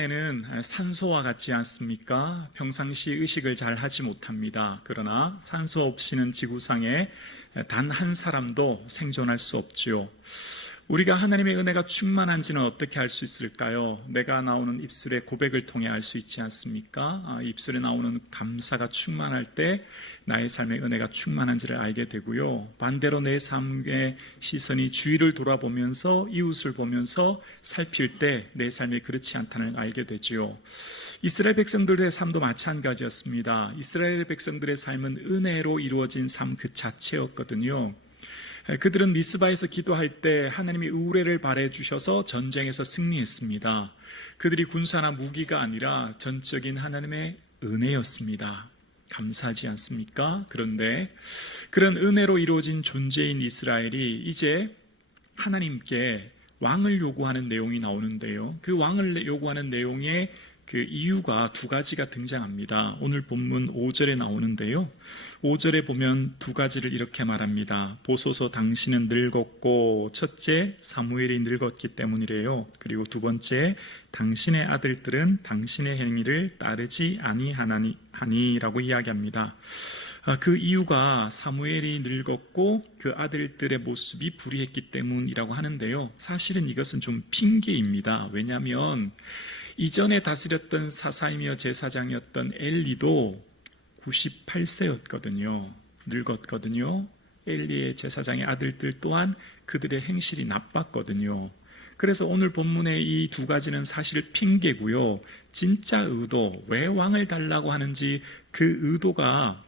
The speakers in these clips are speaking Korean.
은혜는 산소와 같지 않습니까? 평상시 의식을 잘 하지 못합니다. 그러나 산소 없이는 지구상에 단 한 사람도 생존할 수 없지요. 우리가 하나님의 은혜가 충만한지는 어떻게 알 수 있을까요? 내가 나오는 입술의 고백을 통해 알 수 있지 않습니까? 입술에 나오는 감사가 충만할 때 나의 삶의 은혜가 충만한지를 알게 되고요. 반대로 내 삶의 시선이 주위를 돌아보면서 이웃을 보면서 살필 때 내 삶이 그렇지 않다는 걸 알게 되지요. 이스라엘 백성들의 삶도 마찬가지였습니다. 이스라엘 백성들의 삶은 은혜로 이루어진 삶 그 자체였거든요. 그들은 미스바에서 기도할 때 하나님이 의뢰를 발해 주셔서 전쟁에서 승리했습니다. 그들이 군사나 무기가 아니라 전적인 하나님의 은혜였습니다. 감사하지 않습니까? 그런데 그런 은혜로 이루어진 존재인 이스라엘이 이제 하나님께 왕을 요구하는 내용이 나오는데요. 그 왕을 요구하는 내용의 그 이유가 두 가지가 등장합니다. 오늘 본문 5절에 나오는데요. 5절에 보면 두 가지를 이렇게 말합니다. 보소서 당신은 늙었고, 첫째 사무엘이 늙었기 때문이래요. 그리고 두 번째 당신의 아들들은 당신의 행위를 따르지 아니하니라고 이야기합니다. 그 이유가 사무엘이 늙었고 그 아들들의 모습이 불의했기 때문이라고 하는데요. 사실은 이것은 좀 핑계입니다. 왜냐하면 이전에 다스렸던 사사이며 제사장이었던 엘리도 98세였거든요. 늙었거든요. 엘리의 제사장의 아들들 또한 그들의 행실이 나빴거든요. 그래서 오늘 본문의 이 두 가지는 사실 핑계고요. 진짜 의도, 왜 왕을 달라고 하는지 그 의도가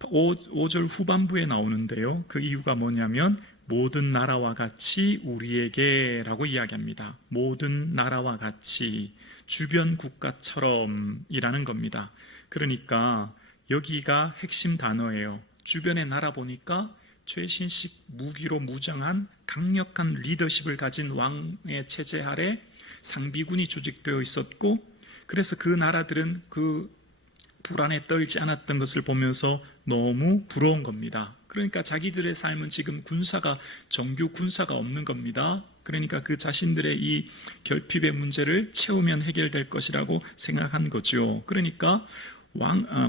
5절 후반부에 나오는데요. 그 이유가 뭐냐면 모든 나라와 같이 우리에게 라고 이야기합니다. 모든 나라와 같이 주변 국가처럼 이라는 겁니다. 그러니까 여기가 핵심 단어예요. 주변의 나라 보니까 최신식 무기로 무장한 강력한 리더십을 가진 왕의 체제 아래 상비군이 조직되어 있었고, 그래서 그 나라들은 그 불안에 떨지 않았던 것을 보면서 너무 부러운 겁니다. 그러니까 자기들의 삶은 지금 정규 군사가 없는 겁니다. 그러니까 그 자신들의 이 결핍의 문제를 채우면 해결될 것이라고 생각한 거죠. 그러니까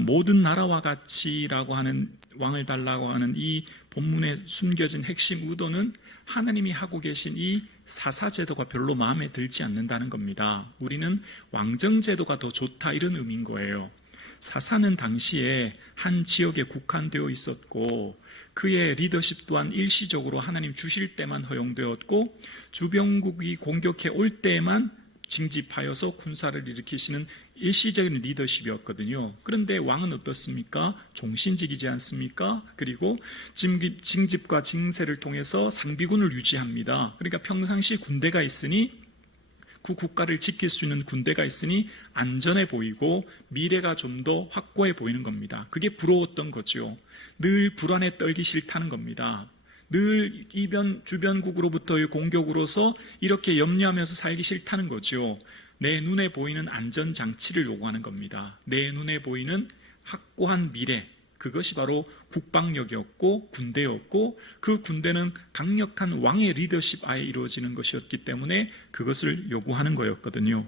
모든 나라와 같이라고 하는 왕을 달라고 하는 이 본문에 숨겨진 핵심 의도는 하나님이 하고 계신 이 사사제도가 별로 마음에 들지 않는다는 겁니다. 우리는 왕정제도가 더 좋다 이런 의미인 거예요. 사사는 당시에 한 지역에 국한되어 있었고 그의 리더십 또한 일시적으로 하나님 주실 때만 허용되었고 주변국이 공격해 올 때만 징집하여서 군사를 일으키시는 일시적인 리더십이었거든요. 그런데 왕은 어떻습니까? 종신직이지 않습니까? 그리고 징집과 징세를 통해서 상비군을 유지합니다. 그러니까 평상시 군대가 있으니 그 국가를 지킬 수 있는 군대가 있으니 안전해 보이고 미래가 좀 더 확고해 보이는 겁니다. 그게 부러웠던 거죠. 늘 불안에 떨기 싫다는 겁니다. 늘 주변국으로부터의 공격으로서 이렇게 염려하면서 살기 싫다는 거죠. 내 눈에 보이는 안전장치를 요구하는 겁니다. 내 눈에 보이는 확고한 미래, 그것이 바로 국방력이었고 군대였고 그 군대는 강력한 왕의 리더십 아래 이루어지는 것이었기 때문에 그것을 요구하는 거였거든요.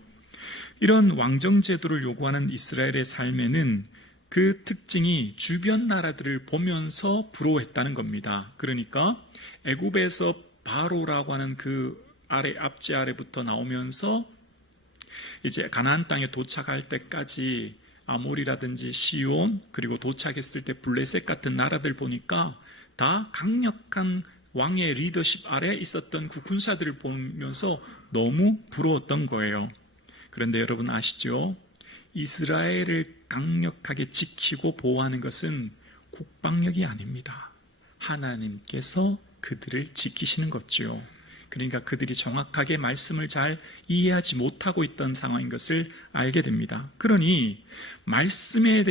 이런 왕정제도를 요구하는 이스라엘의 삶에는 그 특징이 주변 나라들을 보면서 부러워했다는 겁니다. 그러니까 애굽에서 바로라고 하는 그 앞지 아래부터 나오면서 이제 가나안 땅에 도착할 때까지 아모리라든지 시온, 그리고 도착했을 때 블레셋 같은 나라들 보니까 다 강력한 왕의 리더십 아래 있었던 그 군사들을 보면서 너무 부러웠던 거예요. 그런데 여러분 아시죠? 이스라엘을 강력하게 지키고 보호하는 것은 국방력이 아닙니다. 하나님께서 그들을 지키시는 거죠. 그러니까 그들이 정확하게 말씀을 잘 이해하지 못하고 있던 상황인 것을 알게 됩니다. 그러니 말씀에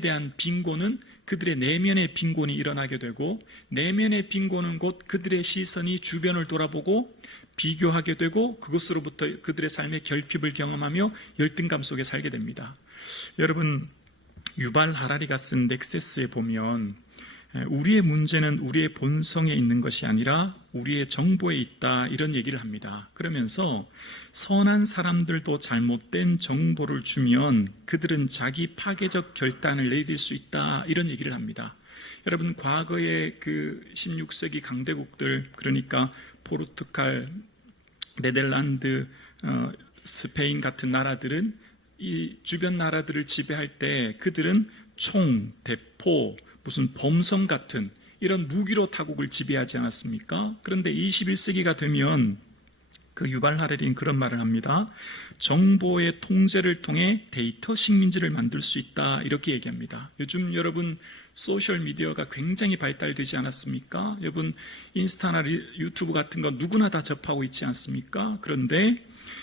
대한 빈곤은 그들의 내면의 빈곤이 일어나게 되고 내면의 빈곤은 곧 그들의 시선이 주변을 돌아보고 비교하게 되고 그것으로부터 그들의 삶의 결핍을 경험하며 열등감 속에 살게 됩니다. 여러분 유발 하라리가 쓴 넥세스에 보면 우리의 문제는 우리의 본성에 있는 것이 아니라 우리의 정보에 있다, 이런 얘기를 합니다. 그러면서 선한 사람들도 잘못된 정보를 주면 그들은 자기 파괴적 결단을 내릴 수 있다, 이런 얘기를 합니다. 여러분, 과거의 그 16세기 강대국들, 그러니까 포르투갈, 네덜란드, 스페인 같은 나라들은 이 주변 나라들을 지배할 때 그들은 총, 대포, 무슨 범성 같은 이런 무기로 타국을 지배하지 않았습니까? 그런데 21세기가 되면 그 유발 하레린 그런 말을 합니다. 정보의 통제를 통해 데이터 식민지를 만들 수 있다, 이렇게 얘기합니다. 요즘 여러분 소셜미디어가 굉장히 발달되지 않았습니까? 여러분 인스타나 유튜브 같은 거 누구나 다 접하고 있지 않습니까? 그런데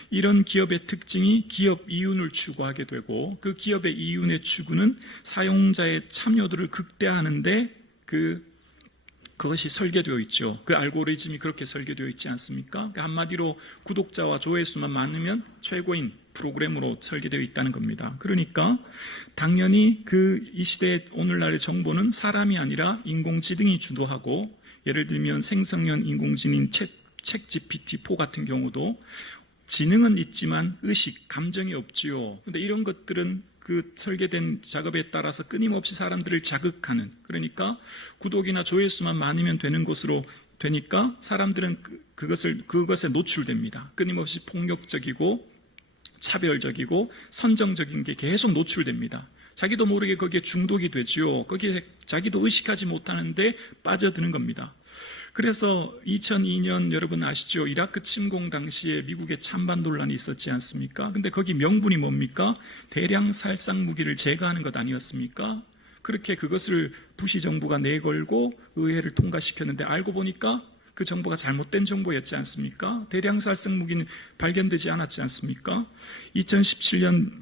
이런 기업의 특징이 기업 이윤을 추구하게 되고, 그 기업의 이윤의 추구는 사용자의 참여도를 극대화하는데 그것이 설계되어 있죠. 그 알고리즘이 그렇게 설계되어 있지 않습니까? 그러니까 한마디로 구독자와 조회수만 많으면 최고인 프로그램으로 설계되어 있다는 겁니다. 그러니까 당연히 이 시대의 오늘날의 정보는 사람이 아니라 인공지능이 주도하고, 예를 들면 생성형 인공지능 챗 GPT-4 같은 경우도 지능은 있지만 의식, 감정이 없지요. 그런데 이런 것들은 그 설계된 작업에 따라서 끊임없이 사람들을 자극하는, 그러니까 구독이나 조회수만 많으면 되는 것으로 되니까 사람들은 그것에 노출됩니다. 끊임없이 폭력적이고 차별적이고 선정적인 게 계속 노출됩니다. 자기도 모르게 거기에 중독이 되지요. 거기에 자기도 의식하지 못하는데 빠져드는 겁니다. 그래서 2002년 여러분 아시죠? 이라크 침공 당시에 미국의 찬반 논란이 있었지 않습니까? 근데 거기 명분이 뭡니까? 대량 살상 무기를 제거하는 것 아니었습니까? 그렇게 그것을 부시 정부가 내걸고 의회를 통과시켰는데 알고 보니까 그 정보가 잘못된 정보였지 않습니까? 대량 살상 무기는 발견되지 않았지 않습니까? 2017년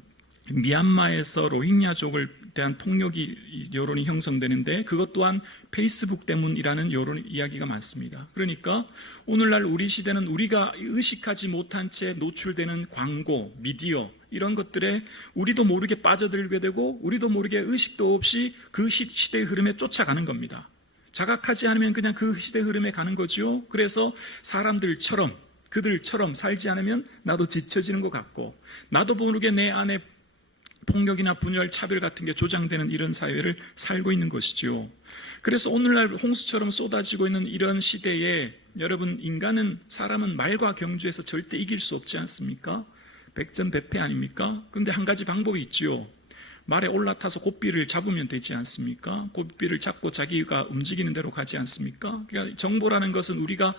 미얀마에서 로힝야족을 대한 폭력이 여론이 형성되는데 그것 또한 페이스북 때문이라는 여론 이야기가 많습니다. 그러니까 오늘날 우리 시대는 우리가 의식하지 못한 채 노출되는 광고, 미디어 이런 것들에 우리도 모르게 빠져들게 되고 우리도 모르게 의식도 없이 그 시대의 흐름에 쫓아가는 겁니다. 자각하지 않으면 그냥 그 시대의 흐름에 가는 거죠. 그래서 사람들처럼 그들처럼 살지 않으면 나도 지쳐지는 것 같고 나도 모르게 내 안에 폭력이나 분열, 차별 같은 게 조장되는 이런 사회를 살고 있는 것이지요. 그래서 오늘날 홍수처럼 쏟아지고 있는 이런 시대에 여러분 사람은 말과 경주에서 절대 이길 수 없지 않습니까? 백전백패 아닙니까? 그런데 한 가지 방법이 있지요. 말에 올라타서 고삐를 잡으면 되지 않습니까? 고삐를 잡고 자기가 움직이는 대로 가지 않습니까? 그러니까 정보라는 것은 우리가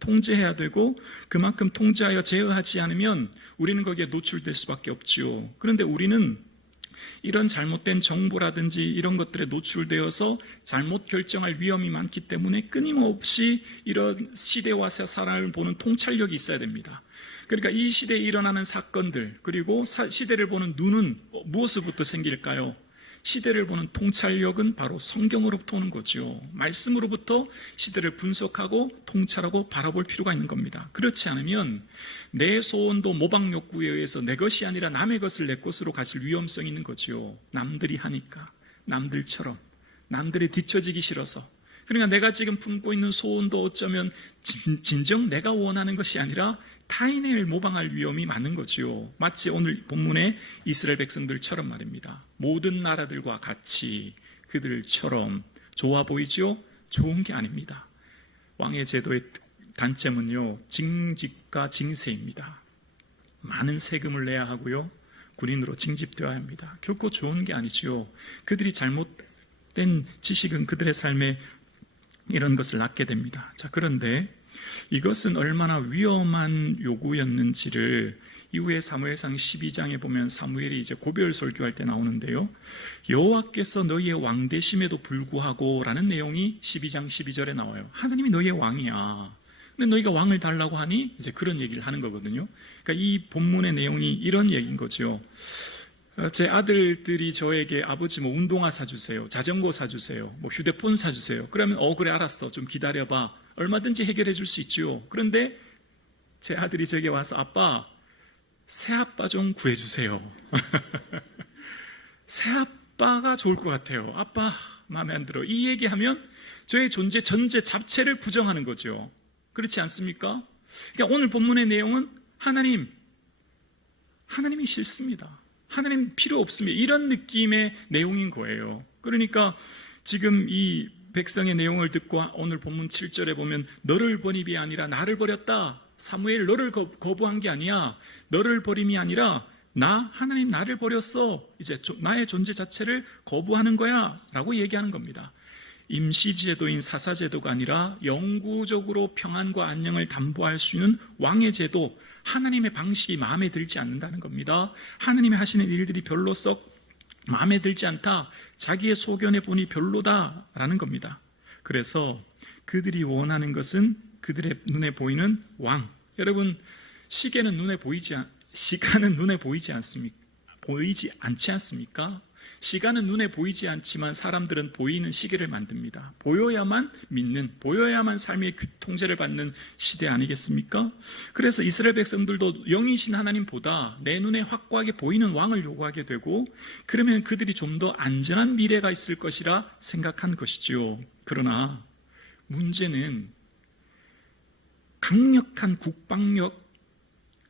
통제해야 되고 그만큼 통제하여 제어하지 않으면 우리는 거기에 노출될 수밖에 없지요. 그런데 우리는 이런 잘못된 정보라든지 이런 것들에 노출되어서 잘못 결정할 위험이 많기 때문에 끊임없이 이런 시대와 사람을 보는 통찰력이 있어야 됩니다. 그러니까 이 시대에 일어나는 사건들 그리고 시대를 보는 눈은 무엇으로부터 생길까요? 시대를 보는 통찰력은 바로 성경으로부터 오는 거죠. 말씀으로부터 시대를 분석하고 통찰하고 바라볼 필요가 있는 겁니다. 그렇지 않으면 내 소원도 모방 욕구에 의해서 내 것이 아니라 남의 것을 내 것으로 가질 위험성이 있는 거죠. 남들이 하니까, 남들처럼, 남들이 뒤처지기 싫어서. 그러니까 내가 지금 품고 있는 소원도 어쩌면 진정 내가 원하는 것이 아니라 타인을 모방할 위험이 많은 거지요. 마치 오늘 본문의 이스라엘 백성들처럼 말입니다. 모든 나라들과 같이 그들처럼 좋아 보이죠? 좋은 게 아닙니다. 왕의 제도의 단점은요, 징집과 징세입니다. 많은 세금을 내야 하고요, 군인으로 징집되어야 합니다. 결코 좋은 게 아니지요. 그들이 잘못된 지식은 그들의 삶에 이런 것을 낳게 됩니다. 자, 그런데 이것은 얼마나 위험한 요구였는지를 이후에 사무엘상 12장에 보면 사무엘이 이제 고별 설교할 때 나오는데요. 여호와께서 너희의 왕 되심에도 불구하고 라는 내용이 12장 12절에 나와요. 하나님이 너희의 왕이야. 근데 너희가 왕을 달라고 하니 이제 그런 얘기를 하는 거거든요. 그러니까 이 본문의 내용이 이런 얘기인 거죠. 제 아들들이 저에게 아버지 뭐 운동화 사주세요, 자전거 사주세요, 뭐 휴대폰 사주세요. 그러면 그래 알았어, 좀 기다려봐. 얼마든지 해결해 줄 수 있죠. 그런데 제 아들이 저에게 와서 아빠, 새아빠 좀 구해주세요. 새아빠가 좋을 것 같아요. 아빠, 마음에 안 들어. 이 얘기하면 저의 존재 전제 자체를 부정하는 거죠. 그렇지 않습니까? 그러니까 오늘 본문의 내용은 하나님이 싫습니다. 하나님 필요 없습니다. 이런 느낌의 내용인 거예요. 그러니까 지금 이 백성의 내용을 듣고 오늘 본문 7절에 보면 너를 버림이 아니라 나를 버렸다. 사무엘 너를 거부한 게 아니야. 너를 버림이 아니라 하나님 나를 버렸어. 이제 나의 존재 자체를 거부하는 거야 라고 얘기하는 겁니다. 임시제도인 사사제도가 아니라 영구적으로 평안과 안녕을 담보할 수 있는 왕의 제도, 하나님의 방식이 마음에 들지 않는다는 겁니다. 하나님이 하시는 일들이 별로 썩 마음에 들지 않다. 자기의 소견에 보니 별로다라는 겁니다. 그래서 그들이 원하는 것은 그들의 눈에 보이는 왕. 여러분, 시간은 눈에 보이지 않지 않습니까? 시간은 눈에 보이지 않지만 사람들은 보이는 시계를 만듭니다. 보여야만 믿는, 보여야만 삶의 통제를 받는 시대 아니겠습니까? 그래서 이스라엘 백성들도 영이신 하나님보다 내 눈에 확고하게 보이는 왕을 요구하게 되고, 그러면 그들이 좀 더 안전한 미래가 있을 것이라 생각한 것이죠. 그러나 문제는 강력한 국방력,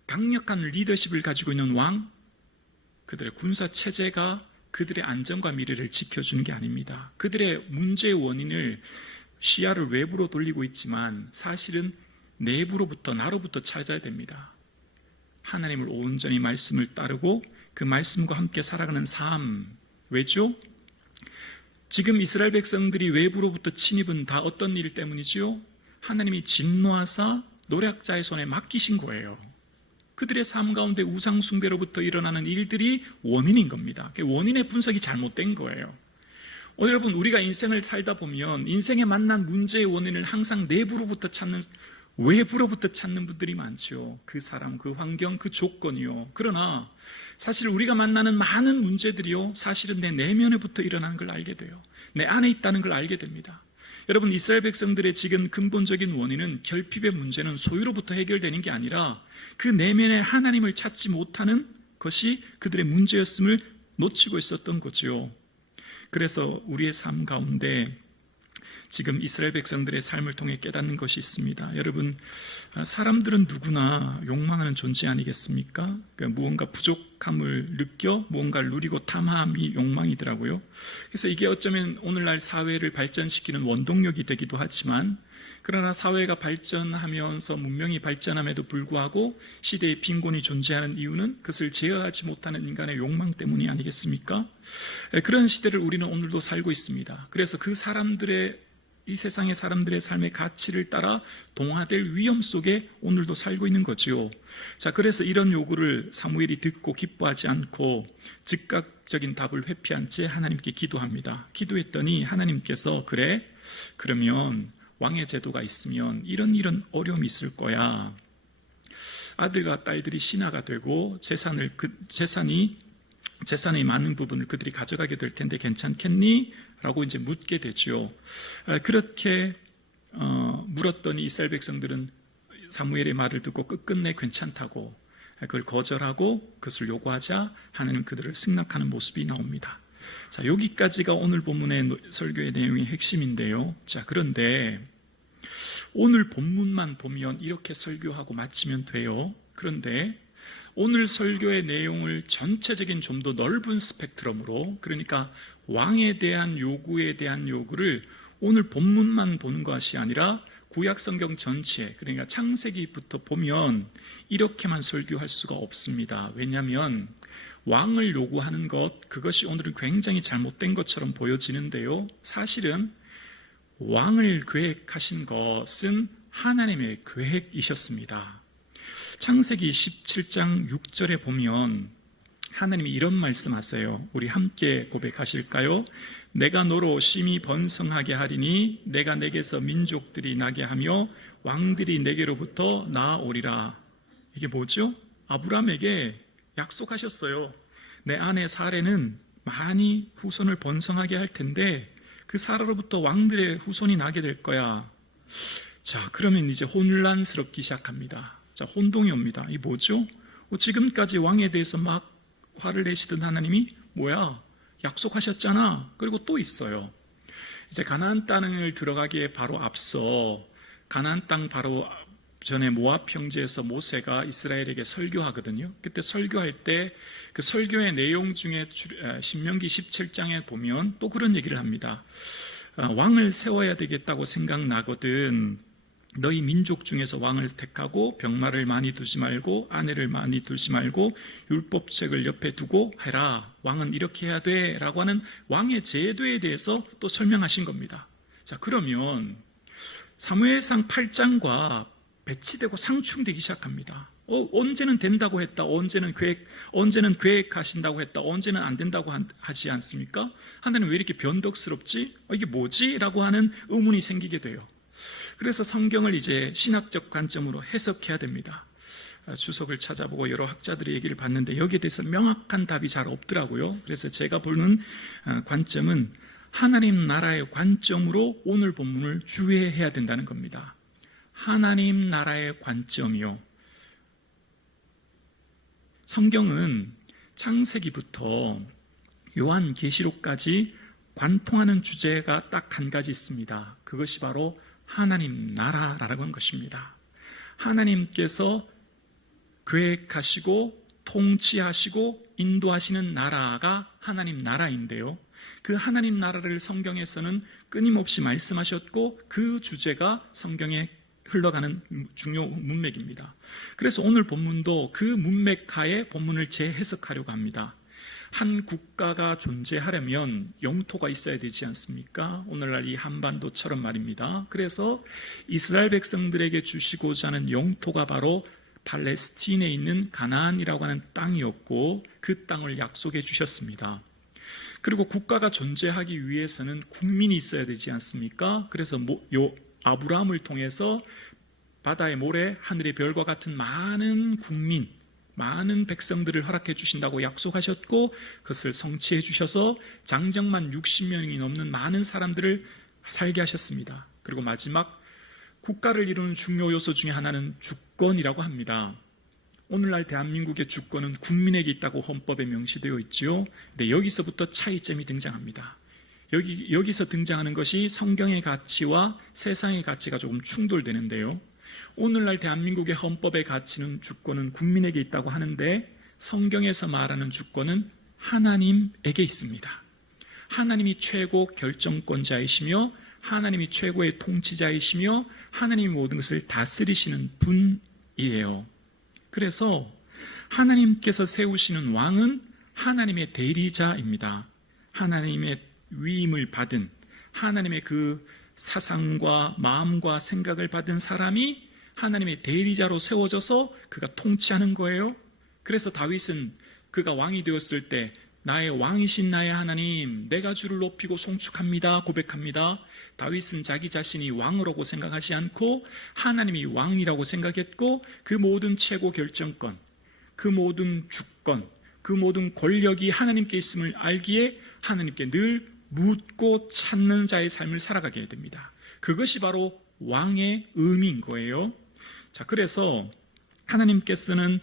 강력한 리더십을 가지고 있는 왕, 그들의 군사 체제가 그들의 안전과 미래를 지켜주는 게 아닙니다. 그들의 문제의 원인을 시야를 외부로 돌리고 있지만 사실은 내부로부터, 나로부터 찾아야 됩니다. 하나님을 온전히 말씀을 따르고 그 말씀과 함께 살아가는 삶. 왜죠? 지금 이스라엘 백성들이 외부로부터 침입은 다 어떤 일 때문이지요? 하나님이 진노하사 노략자의 손에 맡기신 거예요. 그들의 삶 가운데 우상숭배로부터 일어나는 일들이 원인인 겁니다. 원인의 분석이 잘못된 거예요. 여러분, 우리가 인생을 살다 보면 인생에 만난 문제의 원인을 항상 내부로부터 찾는, 외부로부터 찾는 분들이 많죠. 그 사람, 그 환경, 그 조건이요. 그러나 사실 우리가 만나는 많은 문제들이요, 사실은 내 내면에부터 일어나는 걸 알게 돼요. 내 안에 있다는 걸 알게 됩니다. 여러분, 이스라엘 백성들의 지금 근본적인 원인은, 결핍의 문제는 소유로부터 해결되는 게 아니라 그 내면에 하나님을 찾지 못하는 것이 그들의 문제였음을 놓치고 있었던 거죠. 그래서 우리의 삶 가운데 지금 이스라엘 백성들의 삶을 통해 깨닫는 것이 있습니다. 여러분, 사람들은 누구나 욕망하는 존재 아니겠습니까? 그러니까 무언가 부족함을 느껴 무언가를 누리고 탐함이 욕망이더라고요. 그래서 이게 어쩌면 오늘날 사회를 발전시키는 원동력이 되기도 하지만, 그러나 사회가 발전하면서 문명이 발전함에도 불구하고 시대의 빈곤이 존재하는 이유는 그것을 제어하지 못하는 인간의 욕망 때문이 아니겠습니까? 그런 시대를 우리는 오늘도 살고 있습니다. 그래서 그 사람들의, 이 세상의 사람들의 삶의 가치를 따라 동화될 위험 속에 오늘도 살고 있는 거지요. 자, 그래서 이런 요구를 사무엘이 듣고 기뻐하지 않고 즉각적인 답을 회피한 채 하나님께 기도합니다. 기도했더니 하나님께서, 그래, 그러면 왕의 제도가 있으면 이런 어려움이 있을 거야. 아들과 딸들이 신하가 되고 재산의 많은 부분을 그들이 가져가게 될 텐데 괜찮겠니? 라고 이제 묻게 되죠. 그렇게 물었더니 이스라엘 백성들은 사무엘의 말을 듣고 끝끝내 괜찮다고 그걸 거절하고 그것을 요구하자 하나님 그들을 승낙하는 모습이 나옵니다. 자, 여기까지가 오늘 본문의 설교의 내용의 핵심인데요. 자, 그런데 오늘 본문만 보면 이렇게 설교하고 마치면 돼요. 그런데 오늘 설교의 내용을 전체적인 좀 더 넓은 스펙트럼으로, 그러니까 왕에 대한 요구에 대한 요구를 오늘 본문만 보는 것이 아니라 구약 성경 전체, 그러니까 창세기부터 보면 이렇게만 설교할 수가 없습니다. 왜냐하면 왕을 요구하는 것, 그것이 오늘은 굉장히 잘못된 것처럼 보여지는데요. 사실은 왕을 계획하신 것은 하나님의 계획이셨습니다. 창세기 17장 6절에 보면 하나님이 이런 말씀하세요. 우리 함께 고백하실까요? 내가 너로 심히 번성하게 하리니 내가 내게서 민족들이 나게 하며 왕들이 내게로부터 나아오리라. 이게 뭐죠? 아브라함에게 약속하셨어요. 내 아내 사레는 많이 후손을 번성하게 할 텐데 그 사라로부터 왕들의 후손이 나게 될 거야. 자, 그러면 이제 혼란스럽기 시작합니다. 자, 혼동이 옵니다. 이 뭐죠? 지금까지 왕에 대해서 막 화를 내시던 하나님이 뭐야? 약속하셨잖아. 그리고 또 있어요. 이제 가나안 땅을 들어가기에 바로 앞서 가나안 땅 바로 전에 모압 평지에서 모세가 이스라엘에게 설교하거든요. 그때 설교할 때 그 설교의 내용 중에 신명기 17장에 보면 또 그런 얘기를 합니다. 왕을 세워야 되겠다고 생각나거든. 너희 민족 중에서 왕을 택하고 병마를 많이 두지 말고 아내를 많이 두지 말고 율법책을 옆에 두고 해라. 왕은 이렇게 해야 돼 라고 하는 왕의 제도에 대해서 또 설명하신 겁니다. 자, 그러면 사무엘상 8장과 배치되고 상충되기 시작합니다. 언제는 된다고 했다. 언제는 계획하신다고 했다. 언제는 안 된다고 하지 않습니까? 하나님 왜 이렇게 변덕스럽지? 이게 뭐지? 라고 하는 의문이 생기게 돼요. 그래서 성경을 이제 신학적 관점으로 해석해야 됩니다. 주석을 찾아보고 여러 학자들의 얘기를 봤는데 여기에 대해서 명확한 답이 잘 없더라고요. 그래서 제가 보는 관점은 하나님 나라의 관점으로 오늘 본문을 주의해야 된다는 겁니다. 하나님 나라의 관점이요. 성경은 창세기부터 요한계시록까지 관통하는 주제가 딱 한 가지 있습니다. 그것이 바로 하나님 나라라고 하는 것입니다. 하나님께서 계획하시고 통치하시고 인도하시는 나라가 하나님 나라인데요. 그 하나님 나라를 성경에서는 끊임없이 말씀하셨고 그 주제가 성경에 흘러가는 중요 문맥입니다. 그래서 오늘 본문도 그 문맥 하에 본문을 재해석하려고 합니다. 한 국가가 존재하려면 영토가 있어야 되지 않습니까? 오늘날 이 한반도처럼 말입니다. 그래서 이스라엘 백성들에게 주시고자 하는 영토가 바로 팔레스틴에 있는 가나안이라고 하는 땅이었고 그 땅을 약속해 주셨습니다. 그리고 국가가 존재하기 위해서는 국민이 있어야 되지 않습니까? 그래서 아브라함을 통해서 바다의 모래, 하늘의 별과 같은 많은 국민, 많은 백성들을 허락해 주신다고 약속하셨고 그것을 성취해 주셔서 장정만 60명이 넘는 많은 사람들을 살게 하셨습니다. 그리고 마지막 국가를 이루는 중요 요소 중에 하나는 주권이라고 합니다. 오늘날 대한민국의 주권은 국민에게 있다고 헌법에 명시되어 있지요. 근데 여기서부터 차이점이 등장합니다. 여기서 등장하는 것이 성경의 가치와 세상의 가치가 조금 충돌되는데요. 오늘날 대한민국의 헌법의 가치는 주권은 국민에게 있다고 하는데 성경에서 말하는 주권은 하나님에게 있습니다. 하나님이 최고 결정권자이시며 하나님이 최고의 통치자이시며 하나님이 모든 것을 다스리시는 분이에요. 그래서 하나님께서 세우시는 왕은 하나님의 대리자입니다. 하나님의 위임을 받은 하나님의 그 사상과 마음과 생각을 받은 사람이 하나님의 대리자로 세워져서 그가 통치하는 거예요. 그래서 다윗은 그가 왕이 되었을 때 나의 왕이신 나의 하나님, 내가 주를 높이고 송축합니다 고백합니다. 다윗은 자기 자신이 왕이라고 생각하지 않고 하나님이 왕이라고 생각했고 그 모든 최고 결정권, 그 모든 주권, 그 모든 권력이 하나님께 있음을 알기에 하나님께 늘 묻고 찾는 자의 삶을 살아가게 됩니다. 그것이 바로 왕의 의미인 거예요. 자, 그래서 하나님께서는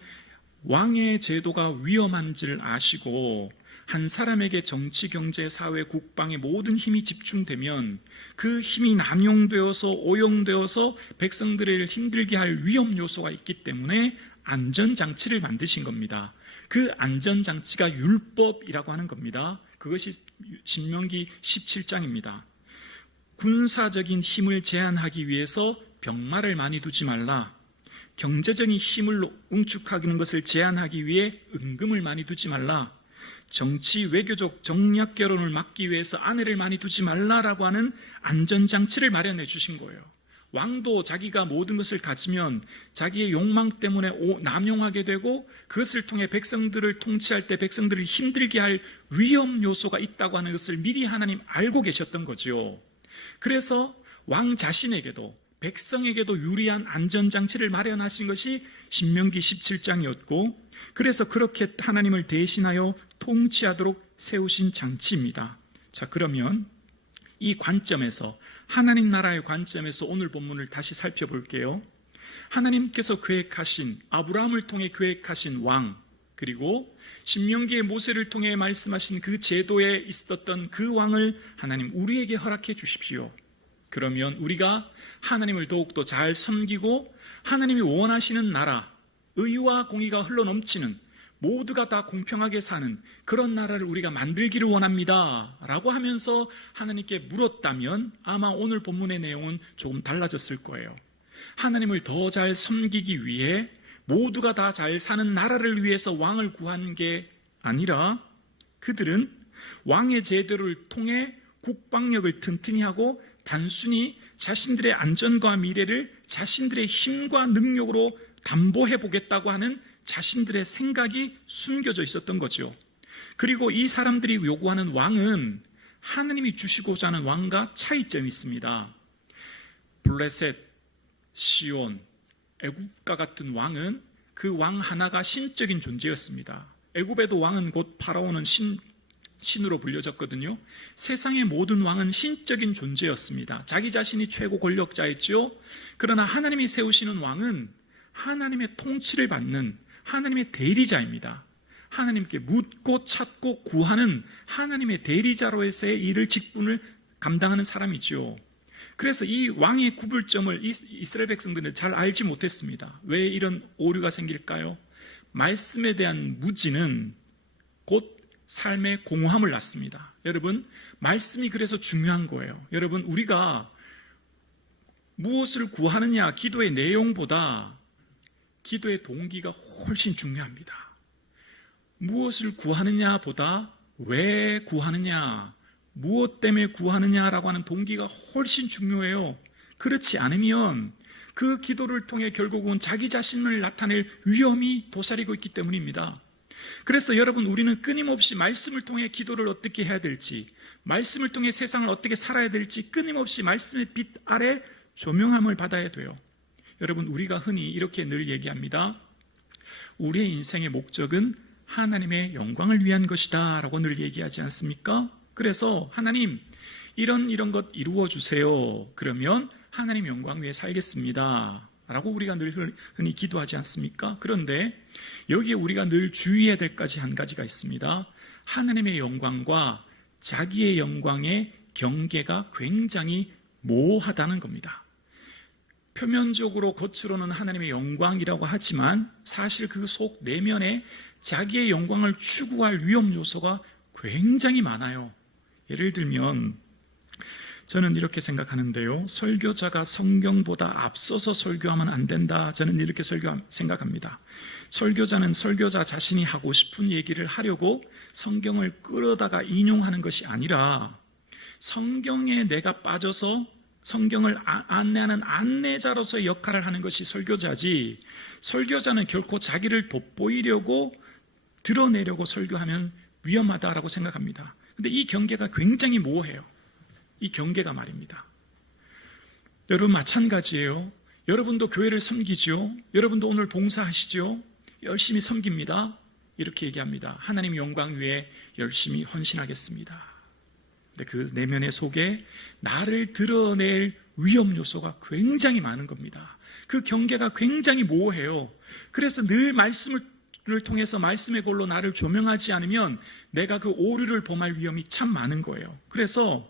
왕의 제도가 위험한 줄 아시고 한 사람에게 정치, 경제, 사회, 국방의 모든 힘이 집중되면 그 힘이 남용되어서 오용되어서 백성들을 힘들게 할 위험 요소가 있기 때문에 안전장치를 만드신 겁니다. 그 안전장치가 율법이라고 하는 겁니다. 그것이 신명기 17장입니다. 군사적인 힘을 제한하기 위해서 병마를 많이 두지 말라. 경제적인 힘을 응축하는 것을 제한하기 위해 은금을 많이 두지 말라. 정치, 외교적 정략 결혼을 막기 위해서 아내를 많이 두지 말라라고 하는 안전장치를 마련해 주신 거예요. 왕도 자기가 모든 것을 가지면 자기의 욕망 때문에 남용하게 되고 그것을 통해 백성들을 통치할 때 백성들을 힘들게 할 위험 요소가 있다고 하는 것을 미리 하나님 알고 계셨던 거죠. 그래서 왕 자신에게도 백성에게도 유리한 안전장치를 마련하신 것이 신명기 17장이었고 그래서 그렇게 하나님을 대신하여 통치하도록 세우신 장치입니다. 자, 그러면 이 관점에서 하나님 나라의 관점에서 오늘 본문을 다시 살펴볼게요. 하나님께서 계획하신 아브라함을 통해 계획하신 왕, 그리고 신명기의 모세를 통해 말씀하신 그 제도에 있었던 그 왕을 하나님 우리에게 허락해 주십시오. 그러면 우리가 하나님을 더욱더 잘 섬기고 하나님이 원하시는 나라, 의와 공의가 흘러넘치는, 모두가 다 공평하게 사는 그런 나라를 우리가 만들기를 원합니다 라고 하면서 하나님께 물었다면 아마 오늘 본문의 내용은 조금 달라졌을 거예요. 하나님을 더 잘 섬기기 위해 모두가 다 잘 사는 나라를 위해서 왕을 구한 게 아니라 그들은 왕의 제도를 통해 국방력을 튼튼히 하고 단순히 자신들의 안전과 미래를 자신들의 힘과 능력으로 담보해 보겠다고 하는 자신들의 생각이 숨겨져 있었던 거죠. 그리고 이 사람들이 요구하는 왕은 하느님이 주시고자 하는 왕과 차이점이 있습니다. 블레셋, 시온, 애굽과 같은 왕은 그 왕 하나가 신적인 존재였습니다. 애굽에도 왕은 곧 파라오는 신으로 불려졌거든요. 세상의 모든 왕은 신적인 존재였습니다. 자기 자신이 최고 권력자였죠. 그러나 하나님이 세우시는 왕은 하나님의 통치를 받는 하나님의 대리자입니다. 하나님께 묻고 찾고 구하는 하나님의 대리자로서의 일을 직분을 감당하는 사람이죠. 그래서 이 왕의 구별점을 이스라엘 백성들은 잘 알지 못했습니다. 왜 이런 오류가 생길까요? 말씀에 대한 무지는 곧 삶의 공허함을 낳습니다. 여러분, 말씀이 그래서 중요한 거예요. 여러분, 우리가 무엇을 구하느냐, 기도의 내용보다 기도의 동기가 훨씬 중요합니다. 무엇을 구하느냐보다 왜 구하느냐, 무엇 때문에 구하느냐라고 하는 동기가 훨씬 중요해요. 그렇지 않으면 그 기도를 통해 결국은 자기 자신을 나타낼 위험이 도사리고 있기 때문입니다. 그래서 여러분, 우리는 끊임없이 말씀을 통해 기도를 어떻게 해야 될지, 말씀을 통해 세상을 어떻게 살아야 될지 끊임없이 말씀의 빛 아래 조명함을 받아야 돼요. 여러분, 우리가 흔히 이렇게 늘 얘기합니다. 우리의 인생의 목적은 하나님의 영광을 위한 것이다 라고 늘 얘기하지 않습니까? 그래서 하나님, 이런 것 이루어 주세요. 그러면 하나님 영광 위에 살겠습니다 라고 우리가 늘 흔히 기도하지 않습니까? 그런데 여기에 우리가 늘 주의해야 될 까지 한 가지가 있습니다. 하나님의 영광과 자기의 영광의 경계가 굉장히 모호하다는 겁니다. 표면적으로 겉으로는 하나님의 영광이라고 하지만 사실 그 속 내면에 자기의 영광을 추구할 위험 요소가 굉장히 많아요. 예를 들면 저는 이렇게 생각하는데요. 설교자가 성경보다 앞서서 설교하면 안 된다. 저는 이렇게 생각합니다. 설교자는 설교자 자신이 하고 싶은 얘기를 하려고 성경을 끌어다가 인용하는 것이 아니라 성경에 내가 빠져서 성경을 안내하는 안내자로서의 역할을 하는 것이 설교자지, 설교자는 결코 자기를 돋보이려고 드러내려고 설교하면 위험하다라고 생각합니다. 근데 이 경계가 굉장히 모호해요. 이 경계가 말입니다. 여러분, 마찬가지예요. 여러분도 교회를 섬기죠. 여러분도 오늘 봉사하시죠. 열심히 섬깁니다. 이렇게 얘기합니다. 하나님 영광 위에 열심히 헌신하겠습니다. 근데 그 내면의 속에 나를 드러낼 위험 요소가 굉장히 많은 겁니다. 그 경계가 굉장히 모호해요. 그래서 늘 말씀을 통해서 말씀의 골로 나를 조명하지 않으면 내가 그 오류를 범할 위험이 참 많은 거예요. 그래서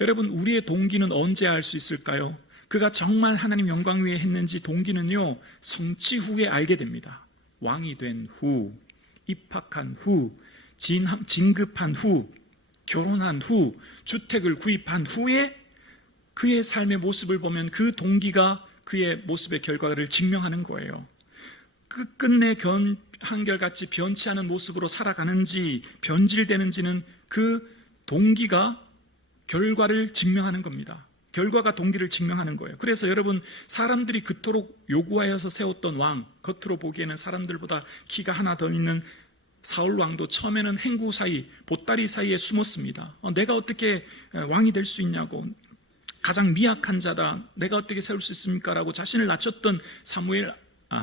여러분, 우리의 동기는 언제 알 수 있을까요? 그가 정말 하나님 영광 위에 했는지 동기는요, 성취 후에 알게 됩니다. 왕이 된 후, 입학한 후, 진급한 후, 결혼한 후, 주택을 구입한 후에 그의 삶의 모습을 보면 그 동기가 그의 모습의 결과를 증명하는 거예요. 끝끝내 한결같이 변치 않은 모습으로 살아가는지 변질되는지는 그 동기가 결과를 증명하는 겁니다. 결과가 동기를 증명하는 거예요. 그래서 여러분, 사람들이 그토록 요구하여서 세웠던 왕, 겉으로 보기에는 사람들보다 키가 하나 더 있는 사울 왕도 처음에는 행구 사이, 보따리 사이에 숨었습니다. 내가 어떻게 왕이 될 수 있냐고, 가장 미약한 자다, 내가 어떻게 세울 수 있습니까? 라고 자신을 낮췄던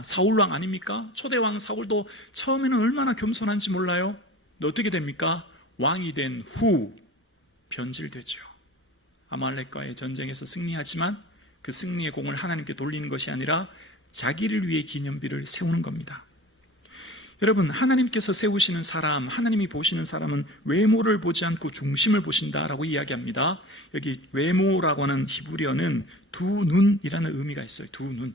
사울 왕 아닙니까? 초대왕 사울도 처음에는 얼마나 겸손한지 몰라요? 근데 어떻게 됩니까? 왕이 된 후 변질되죠. 아말렉과의 전쟁에서 승리하지만 그 승리의 공을 하나님께 돌리는 것이 아니라 자기를 위해 기념비를 세우는 겁니다. 여러분, 하나님께서 세우시는 사람, 하나님이 보시는 사람은 외모를 보지 않고 중심을 보신다라고 이야기합니다. 여기 외모라고 하는 히브리어는 두 눈이라는 의미가 있어요. 두 눈.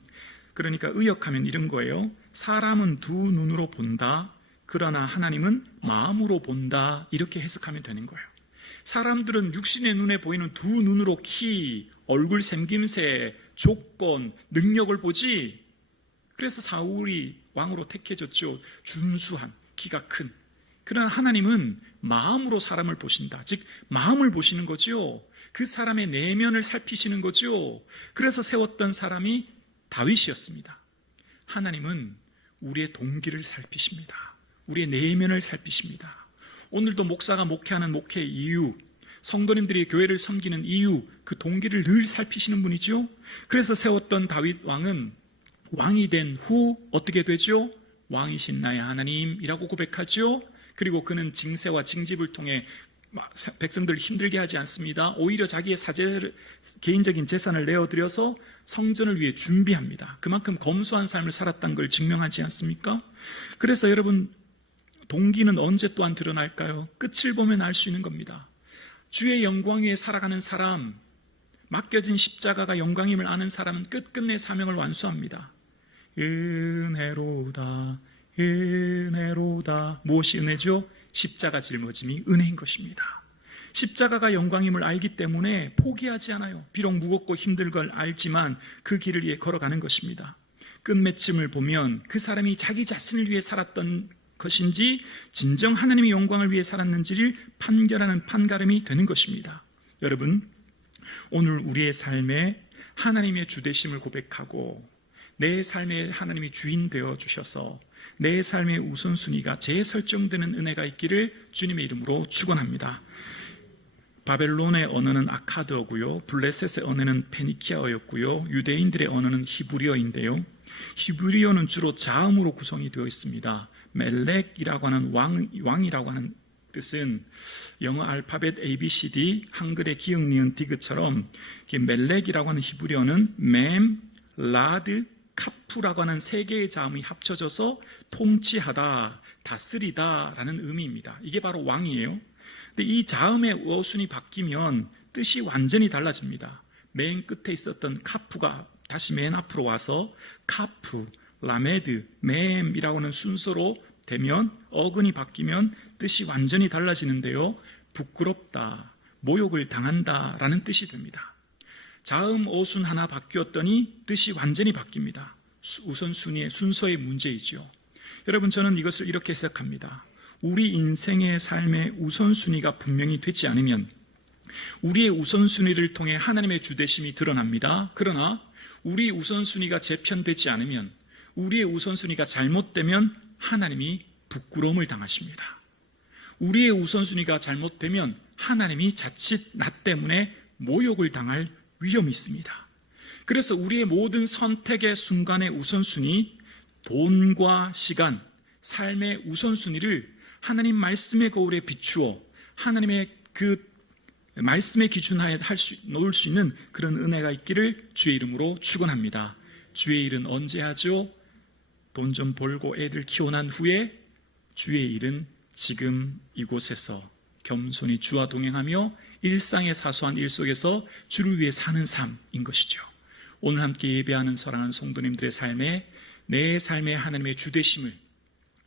그러니까 의역하면 이런 거예요. 사람은 두 눈으로 본다. 그러나 하나님은 마음으로 본다. 이렇게 해석하면 되는 거예요. 사람들은 육신의 눈에 보이는 두 눈으로 키, 얼굴 생김새, 조건, 능력을 보지. 그래서 사울이 왕으로 택해졌죠. 준수한, 키가 큰. 그러나 하나님은 마음으로 사람을 보신다. 즉 마음을 보시는 거죠. 그 사람의 내면을 살피시는 거죠. 그래서 세웠던 사람이 다윗이었습니다. 하나님은 우리의 동기를 살피십니다. 우리의 내면을 살피십니다. 오늘도 목사가 목회하는 목회 이유, 성도님들이 교회를 섬기는 이유, 그 동기를 늘 살피시는 분이죠. 그래서 세웠던 다윗 왕은 왕이 된 후 어떻게 되죠? 왕이신 나의 하나님이라고 고백하죠. 그리고 그는 징세와 징집을 통해 백성들을 힘들게 하지 않습니다. 오히려 자기의 개인적인 재산을 내어드려서 성전을 위해 준비합니다. 그만큼 검소한 삶을 살았다는 걸 증명하지 않습니까? 그래서 여러분, 동기는 언제 또한 드러날까요? 끝을 보면 알 수 있는 겁니다. 주의 영광 위에 살아가는 사람, 맡겨진 십자가가 영광임을 아는 사람은 끝끝내 사명을 완수합니다. 은혜로다, 은혜로다. 무엇이 은혜죠? 십자가 짊어짐이 은혜인 것입니다. 십자가가 영광임을 알기 때문에 포기하지 않아요. 비록 무겁고 힘들 걸 알지만 그 길을 위해 걸어가는 것입니다. 끝맺음을 보면 그 사람이 자기 자신을 위해 살았던 것인지 진정 하나님의 영광을 위해 살았는지를 판결하는 판가름이 되는 것입니다. 여러분, 오늘 우리의 삶에 하나님의 주되심을 고백하고 내 삶에 하나님이 주인 되어 주셔서 내 삶의 우선순위가 재설정되는 은혜가 있기를 주님의 이름으로 축원합니다. 바벨론의 언어는 아카드어고요, 블레셋의 언어는 페니키아어였고요, 유대인들의 언어는 히브리어인데요. 히브리어는 주로 자음으로 구성이 되어 있습니다. 멜렉이라고 하는 왕이라고 하는 뜻은 영어 알파벳 ABCD, 한글의 기역, 니은, 디귿처럼 멜렉이라고 하는 히브리어는 맴, 라드, 카푸라고 하는 세 개의 자음이 합쳐져서 통치하다, 다스리다 라는 의미입니다. 이게 바로 왕이에요. 근데 이 자음의 어순이 바뀌면 뜻이 완전히 달라집니다. 맨 끝에 있었던 카푸가 다시 맨 앞으로 와서 카프, 라메드, 맴이라고 하는 순서로 되면 어근이 바뀌면 뜻이 완전히 달라지는데요. 부끄럽다, 모욕을 당한다 라는 뜻이 됩니다. 자음 어순 하나 바뀌었더니 뜻이 완전히 바뀝니다. 우선순위의 순서의 문제이죠. 여러분, 저는 이것을 이렇게 해석합니다. 우리 인생의 삶의 우선순위가 분명히 되지 않으면 우리의 우선순위를 통해 하나님의 주되심이 드러납니다. 그러나 우리 우선순위가 재편되지 않으면, 우리의 우선순위가 잘못되면 하나님이 부끄러움을 당하십니다. 우리의 우선순위가 잘못되면 하나님이 자칫 나 때문에 모욕을 당할 위험이 있습니다. 그래서 우리의 모든 선택의 순간의 우선순위, 돈과 시간, 삶의 우선순위를 하나님 말씀의 거울에 비추어 하나님의 그 말씀의 기준하에 놓을 수 있는 그런 은혜가 있기를 주의 이름으로 축원합니다. 주의 일은 언제 하죠? 돈 좀 벌고 애들 키워 난 후에. 주의 일은 지금 이곳에서 겸손히 주와 동행하며 일상의 사소한 일 속에서 주를 위해 사는 삶인 것이죠. 오늘 함께 예배하는 사랑하는 성도님들의 삶에 내 삶의 하나님의 주되심을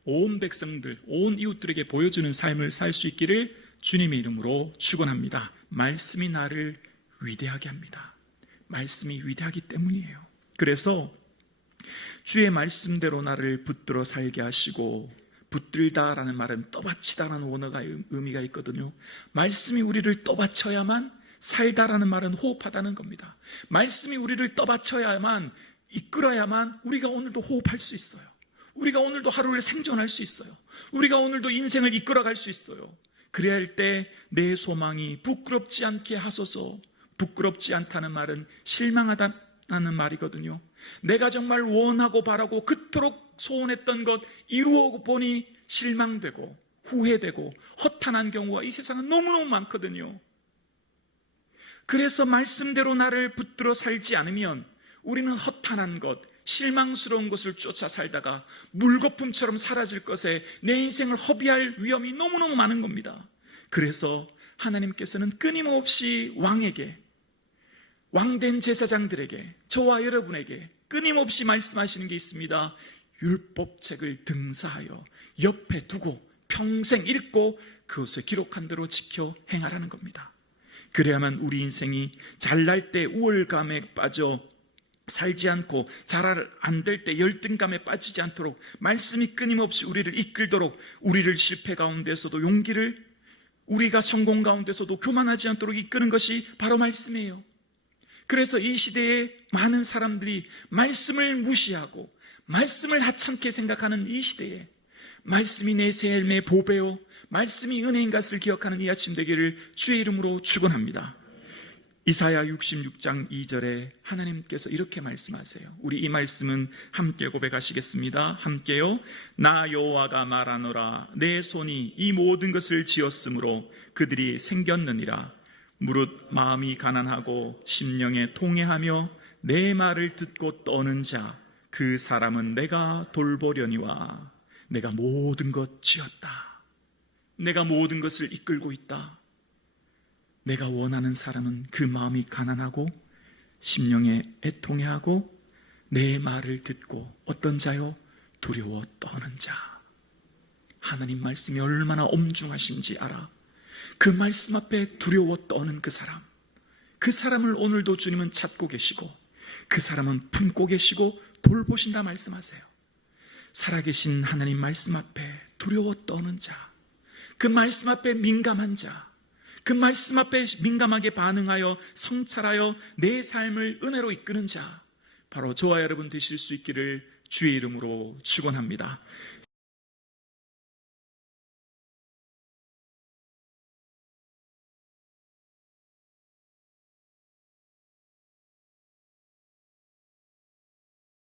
온 백성들, 온 이웃들에게 보여주는 삶을 살 수 있기를 주님의 이름으로 축원합니다. 말씀이 나를 위대하게 합니다. 말씀이 위대하기 때문이에요. 그래서 주의 말씀대로 나를 붙들어 살게 하시고, 붙들다라는 말은 떠받치다라는 원어가 의미가 있거든요. 말씀이 우리를 떠받쳐야만 살다라는 말은 호흡하다는 겁니다. 말씀이 우리를 떠받쳐야만, 이끌어야만 우리가 오늘도 호흡할 수 있어요. 우리가 오늘도 하루를 생존할 수 있어요. 우리가 오늘도 인생을 이끌어갈 수 있어요. 그래야 할 때 내 소망이 부끄럽지 않게 하소서. 부끄럽지 않다는 말은 실망하다는 말이거든요. 내가 정말 원하고 바라고 그토록 소원했던 것 이루어 보니 실망되고 후회되고 허탄한 경우가 이 세상은 너무너무 많거든요. 그래서 말씀대로 나를 붙들어 살지 않으면 우리는 허탄한 것, 실망스러운 것을 쫓아 살다가 물거품처럼 사라질 것에 내 인생을 허비할 위험이 너무너무 많은 겁니다. 그래서 하나님께서는 끊임없이 왕에게, 왕된 제사장들에게, 저와 여러분에게 끊임없이 말씀하시는 게 있습니다. 율법책을 등사하여 옆에 두고 평생 읽고 그것을 기록한 대로 지켜 행하라는 겁니다. 그래야만 우리 인생이 잘날 때 우월감에 빠져 살지 않고 잘 안 될 때 열등감에 빠지지 않도록 말씀이 끊임없이 우리를 이끌도록, 우리를 실패 가운데서도 용기를, 우리가 성공 가운데서도 교만하지 않도록 이끄는 것이 바로 말씀이에요. 그래서 이 시대에 많은 사람들이 말씀을 무시하고 말씀을 하찮게 생각하는 이 시대에 말씀이 내 삶의 보배요, 말씀이 은혜인 것을 기억하는 이 아침 되기를 주의 이름으로 축원합니다. 이사야 66장 2절에 하나님께서 이렇게 말씀하세요. 우리 이 말씀은 함께 고백하시겠습니다. 함께요. 나 여호와가 말하노라. 내 손이 이 모든 것을 지었으므로 그들이 생겼느니라. 무릇 마음이 가난하고 심령에 통회하며 내 말을 듣고 떠는 자, 그 사람은 내가 돌보려니와. 내가 모든 것 지었다. 내가 모든 것을 이끌고 있다. 내가 원하는 사람은 그 마음이 가난하고 심령에 애통해하고 내 말을 듣고 어떤 자요? 두려워 떠는 자. 하나님 말씀이 얼마나 엄중하신지 알아. 그 말씀 앞에 두려워 떠는 그 사람, 그 사람을 오늘도 주님은 찾고 계시고 그 사람은 품고 계시고 돌보신다 말씀하세요. 살아계신 하나님 말씀 앞에 두려워 떠는 자, 그 말씀 앞에 민감한 자, 그 말씀 앞에 민감하게 반응하여 성찰하여 내 삶을 은혜로 이끄는 자, 바로 저와 여러분 되실 수 있기를 주의 이름으로 축원합니다.